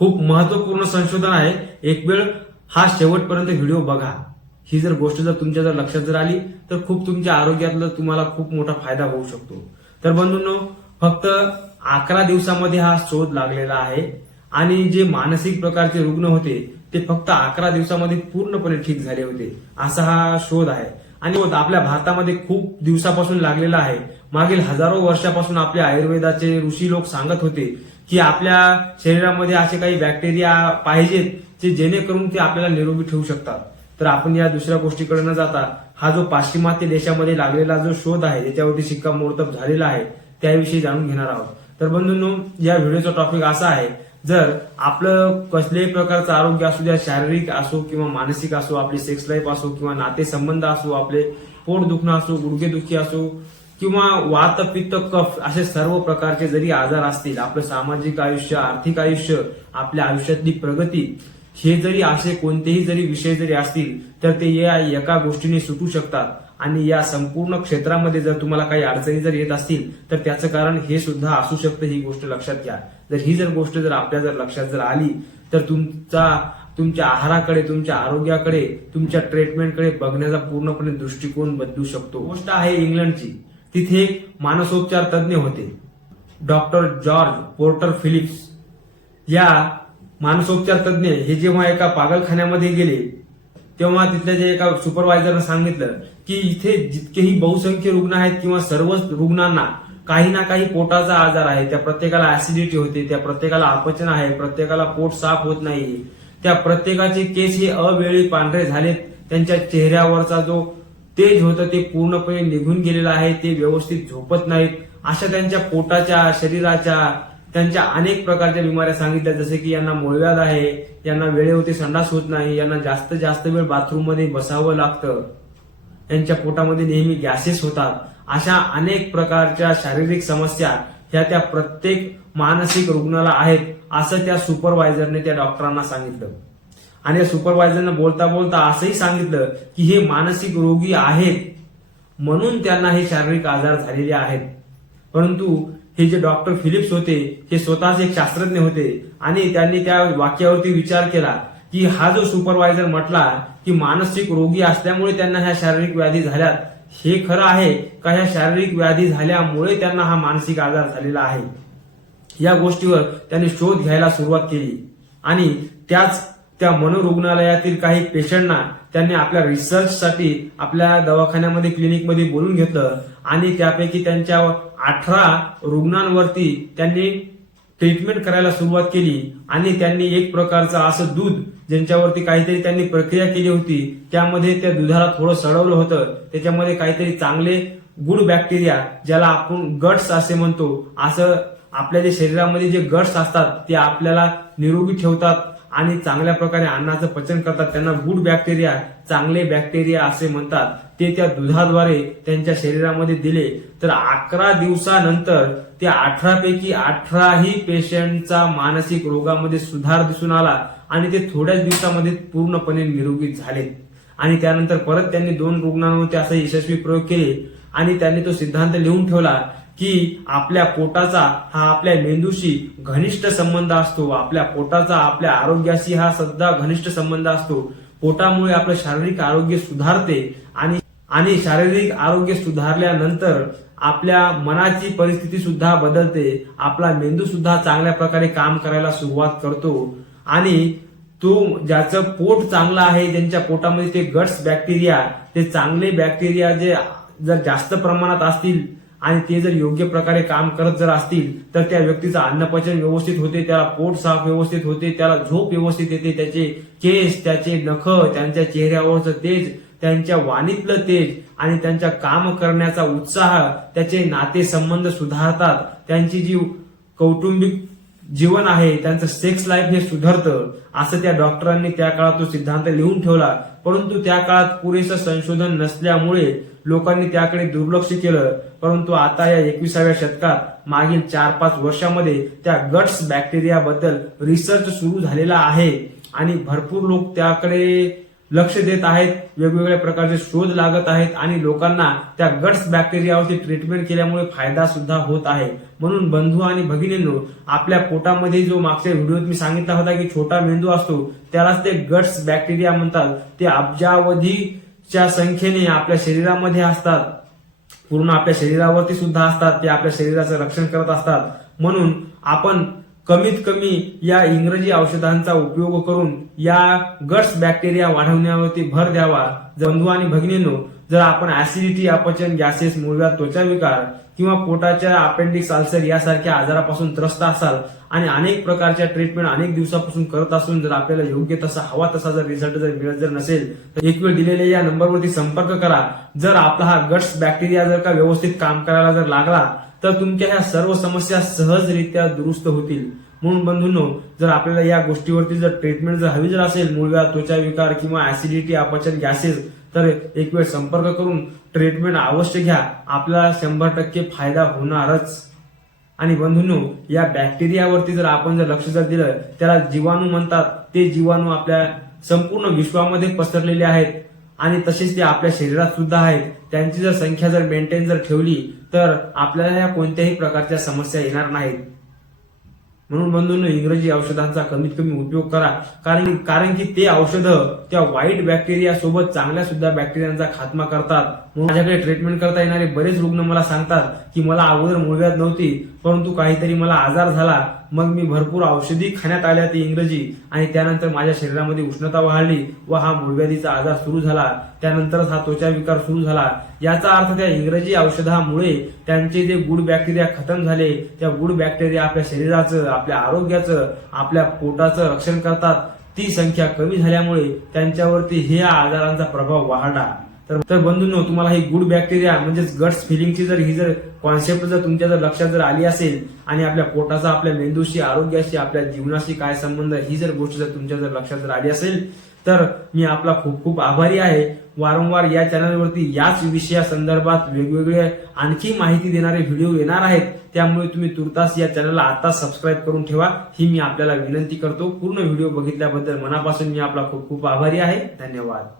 खूप महत्त्वपूर्ण संशोधन आहे. एक वेळ हा शेवटपर्यंत व्हिडिओ बघा. ही जर गोष्ट जर तुमच्या जर लक्षात जर आली तर खूप तुमच्या आरोग्यातलं तुम्हाला खूप मोठा फायदा होऊ शकतो. तर बंधूंनो फक्त अकरा दिवसामध्ये हा शोध लागलेला आहे. आणि जे मानसिक प्रकारचे रुग्ण होते ते फक्त अकरा दिवसामध्ये पूर्णपणे ठीक झाले होते. असा हा शोध आहे. आणि आपल्या भारतामध्ये खूप दिवसापासून लागलेला आहे. मागील हजारो वर्षापासून आपल्या आयुर्वेदाचे ऋषी लोक सांगत होते की आपल्या शरीरामध्ये असे काही बॅक्टेरिया पाहिजेत जे जेणेकरून ते आपल्याला निरोगी ठेवू शकतात. तर आपण या दुसऱ्या गोष्टीकडे न जाता हा जो पाश्चिमात्य देशामध्ये लागलेला जो शोध आहे ज्याच्यावरती शिक्कामोर्तब झालेला आहे त्याविषयी जाणून घेणार आहोत. तर बंधूंनो या व्हिडिओचा टॉपिक असा आहे जर आपलं कसल्याही प्रकारचं आरोग्य असू द्या शारीरिक असो किंवा मानसिक असो आपली सेक्स लाईफ असो किंवा नातेसंबंध असो आपले पोट दुखणं असो गुडघेदुखी असो किंवा वात पित्त कफ असे सर्व प्रकारचे जरी आजार असतील आपलं सामाजिक आयुष्य आर्थिक आयुष्य आपल्या आयुष्यातली प्रगती हे जरी असे कोणतेही जरी विषय जरी असतील तर ते या एका गोष्टीने सुटू शकतात. आणि या संपूर्ण क्षेत्रामध्ये जर तुम्हाला काही अडचणी जर येत असतील तर त्याचं कारण हे सुद्धा असू शकतं ही गोष्ट लक्षात घ्या. जर ही जर गोष्ट जर आपल्या जर लक्षात जर आली तर तुमचा तुमच्या आहाराकडे तुमच्या आरोग्याकडे तुमच्या ट्रीटमेंटकडे बघण्याचा पूर्णपणे दृष्टिकोन बदलू शकतो. गोष्ट आहे इंग्लंडची. तिथे एक मानसोपचार तज्ज्ञ होते. Doctor George Porter Phillips. या मानसोपचार तज्ज्ञ हे जेव्हा एका पागलखान्यामध्ये गेले तेव्हा तिथल्या जे एका सुपरवायझरनं सांगितलं की इथे जितकेही बहुसंख्य रुग्ण आहेत किंवा सर्वच रुग्णांना काही ना काही पोटाचा आजार आहे त्या प्रत्येकाला ऍसिडिटी होते त्या प्रत्येकाला अपचन आहे प्रत्येकाला पोट साफ होत नाही. त्या प्रत्येकाचे केस हे अवेळी पांढरे झालेत त्यांच्या चेहऱ्यावरचा जो ते जे होतं ते पूर्णपणे निघून गेलेलं आहे ते व्यवस्थित झोपत नाहीत. अशा त्यांच्या पोटाच्या शरीराच्या त्यांच्या अनेक प्रकारच्या बिमाऱ्या सांगितल्या जसे की यांना मुळव्याद आहे यांना वेळेवरती संडास होत नाही यांना जास्त जास्त वेळ बाथरूममध्ये बसावं लागतं. यांच्या पोटामध्ये नेहमी गॅसेस होतात. अशा अनेक प्रकारच्या शारीरिक समस्या ह्या त्या प्रत्येक मानसिक रुग्णाला आहेत असं त्या सुपरवायझरने त्या डॉक्टरांना सांगितलं. आणि या सुपरवायझरने बोलता बोलता असंही सांगितलं की हे मानसिक रोगी आहेत. म्हणून त्यांना हे शारीरिक आजार झालेले आहेत. परंतु हे जे डॉक्टर फिलिप्स होते हे स्वतःच एक शास्त्रज्ञ होते आणि त्यांनी त्या वाक्यावरती विचार केला की हा जो सुपरवायझर म्हटला की मानसिक रोगी असल्यामुळे त्यांना ह्या शारीरिक व्याधी झाल्यात हे खरं आहे का ह्या शारीरिक व्याधी झाल्यामुळे त्यांना हा मानसिक आजार झालेला आहे? या गोष्टीवर त्यांनी शोध घ्यायला सुरुवात केली. आणि त्याच त्या मनोरुग्णालयातील काही पेशंटना त्यांनी आपल्या रिसर्चसाठी आपल्या दवाखान्यामध्ये क्लिनिकमध्ये बोलून घेतलं आणि त्यापैकी त्यांच्या अठरा रुग्णांवरती त्यांनी ट्रीटमेंट करायला सुरुवात केली आणि त्यांनी एक प्रकारचं असं दूध ज्यांच्यावरती काहीतरी त्यांनी प्रक्रिया केली होती त्यामध्ये त्या दुधाला थोडं सडवलं होतं. त्याच्यामध्ये काहीतरी चांगले गुड बॅक्टेरिया ज्याला आपण गट्स असे म्हणतो असं आपल्या जे शरीरामध्ये जे गट्स असतात ते आपल्याला निरोगी ठेवतात. आणि चांगल्या प्रकारे अन्नाचं पचन करतात. त्यांना गुड बॅक्टेरिया चांगले बॅक्टेरिया असे म्हणतात. ते त्या दुधाद्वारे त्यांच्या शरीरामध्ये दिले. तर अकरा दिवसानंतर त्या अठरापैकी अठराही पेशंटचा मानसिक रोगामध्ये सुधार दिसून आला आणि ते थोड्याच दिवसामध्ये पूर्णपणे निरोगी झाले. आणि त्यानंतर परत त्यांनी दोन रुग्णांवरती असे यशस्वी प्रयोग केले आणि त्यांनी तो सिद्धांत लिहून ठेवला की आपल्या पोटाचा हा आपल्या मेंदूशी घनिष्ठ संबंध असतो. आपल्या पोटाचा आपल्या आरोग्याशी हा सध्या घनिष्ठ संबंध असतो. पोटामुळे आपलं शारीरिक आरोग्य सुधारते आणि आणि शारीरिक आरोग्य सुधारल्यानंतर आपल्या मनाची परिस्थिती सुद्धा बदलते. आपला मेंदू सुद्धा चांगल्या प्रकारे काम करायला सुरुवात करतो. आणि तो ज्याचं पोट चांगलं आहे ज्यांच्या पोटामध्ये ते गट्स बॅक्टेरिया ते चांगले बॅक्टेरिया जे जर जास्त प्रमाणात असतील आणि ते जर योग्य प्रकारे काम करत जर असतील तर त्या व्यक्तीचं अन्नपचन व्यवस्थित होते त्याला पोट साफ व्यवस्थित होते त्याला झोप व्यवस्थित येते त्याचे केस त्याचे नख त्यांच्या चेहऱ्यावरचं तेज त्यांच्या वाणीतलं तेज आणि त्यांच्या काम करण्याचा उत्साह त्याचे नातेसंबंध सुधारतात त्यांची जी कौटुंबिक जीवन आहे त्यांचं सेक्स लाईफ हे सुधारतं असं त्या डॉक्टरांनी त्या काळात तो सिद्धांत लिहून ठेवला. परंतु त्या काळात पुरेसं संशोधन नसल्यामुळे लोकांनी त्याकडे दुर्लक्ष केलं. परंतु आता या एकविसाव्या शतकात मागील चार पाच वर्षामध्ये त्या गट्स बॅक्टेरियाबद्दल रिसर्च सुरू झालेला आहे. आणि भरपूर लोक त्याकडे लक्ष देत आहेत वेगवेगळ्या प्रकारचे शोध लागत आहेत आणि लोकांना त्या गट्स बॅक्टेरियावरती ट्रीटमेंट केल्यामुळे फायदा सुद्धा होत आहे. म्हणून बंधू आणि भगिनींनो आपल्या पोटामध्ये जो मागच्या व्हिडिओत मी सांगितला होता की छोटा मेंदू असतो त्यालाच ते गट्स बॅक्टेरिया म्हणतात. ते अब्जावधीच्या संख्येने आपल्या शरीरामध्ये असतात. पूर्ण आपल्या शरीरावरती सुद्धा असतात. ते आपल्या शरीराचं रक्षण करत असतात. म्हणून आपण कमीत कमी या इंग्रजी औषधांचा उपयोग करून या गट्स बॅक्टेरिया वाढवण्यावरती भर द्यावा. बंधू आणि भगिनींनो जर आपण ऍसिडिटी अपचन गॅसेस मुळव्या त्वचा विकार किंवा पोटाच्या अपेंडिक्स अल्सर यासारख्या आजारापासून त्रस्त असाल आणि अनेक प्रकारच्या ट्रीटमेंट अनेक दिवसापासून करत असून जर आपल्याला योग्य तसा हवा तसा जर रिझल्ट जर मिळत जर नसेल तर एक वेळ दिलेल्या या नंबरवरती संपर्क करा. जर आपला हा गट्स बॅक्टेरिया जर का व्यवस्थित काम करायला जर लागला तर तुमच्या ह्या सर्व समस्या सहजरित्या दुरुस्त होतील. म्हणून बंधूंनो जर आपल्याला या गोष्टीवरती जर ट्रीटमेंट जर हवी जर असेल मूळव्याध त्वचा विकार किंवा ऍसिडिटी अपचन गॅसेस तर एक वेळ संपर्क करून ट्रीटमेंट अवश्य घ्या. आपल्याला शंभर टक्के फायदा होणारच. आणि बंधूंनो या बॅक्टेरियावरती जर आपण जर लक्ष जर दिलं त्याला जीवाणू म्हणतात. ते जीवाणू आपल्या संपूर्ण विश्वामध्ये पसरलेले आहेत. आणि तसेच ते आपल्या शरीरात सुद्धा आहेत. त्यांची जर संख्या जर मेंटेन जर ठेवली तर आपल्याला या कोणत्याही प्रकारच्या समस्या येणार नाहीत. म्हणून बंधूंनो इंग्रजी औषधांचा कमीत कमी उपयोग करा. कारण कारण की ते औषधं त्या वाईट बॅक्टेरिया सोबत चांगल्या सुद्धा बॅक्टेरियांचा खात्मा करतात. म्हणून माझ्याकडे ट्रीटमेंट करता येणारे बरेच रुग्ण मला सांगतात की मला अगोदर मुळव्यात नव्हती परंतु काहीतरी मला आजार झाला. मग मी भरपूर औषधी खाण्यात आल्या ती इंग्रजी. आणि त्यानंतर माझ्या शरीरामध्ये उष्णता वाढली व हा मूळव्याधीचा आजार सुरू झाला. त्यानंतरच हा त्वचा विकार सुरू झाला. याचा अर्थ त्या इंग्रजी औषधामुळे त्यांचे जे गुड बॅक्टेरिया खतम झाले त्या गुड बॅक्टेरिया आपल्या शरीराचं आपल्या आरोग्याचं आपल्या पोटाचं रक्षण करतात. ती संख्या कमी झाल्यामुळे त्यांच्यावरती हे आजारांचा प्रभाव वाढला. तर तर बंधूंनो तुम्हाला ही गुड बॅक्टेरिया म्हणजेच गट्स फिलिंगची जर ही जर कॉन्सेप्ट जर तुमच्या जर लक्षात जर आली असेल आणि आपल्या पोटाचा आपल्या मेंदूशी आरोग्याशी आपल्या जीवनाशी काय संबंध ही जर गोष्ट जर तुमच्या जर लक्षात जर आली असेल तर मी आपला खूप खूप आभारी आहे. वारंवार या चॅनलवरती याच विषयासंदर्भात वेगवेगळे आणखी माहिती देणारे व्हिडिओ येणार आहेत. त्यामुळे तुम्ही तुर्तास या चॅनलला आता सबस्क्राईब करून ठेवा. ही मी आपल्याला विनंती करतो. पूर्ण व्हिडिओ बघितल्याबद्दल मनापासून मी आपला खूप खूप आभारी आहे. धन्यवाद.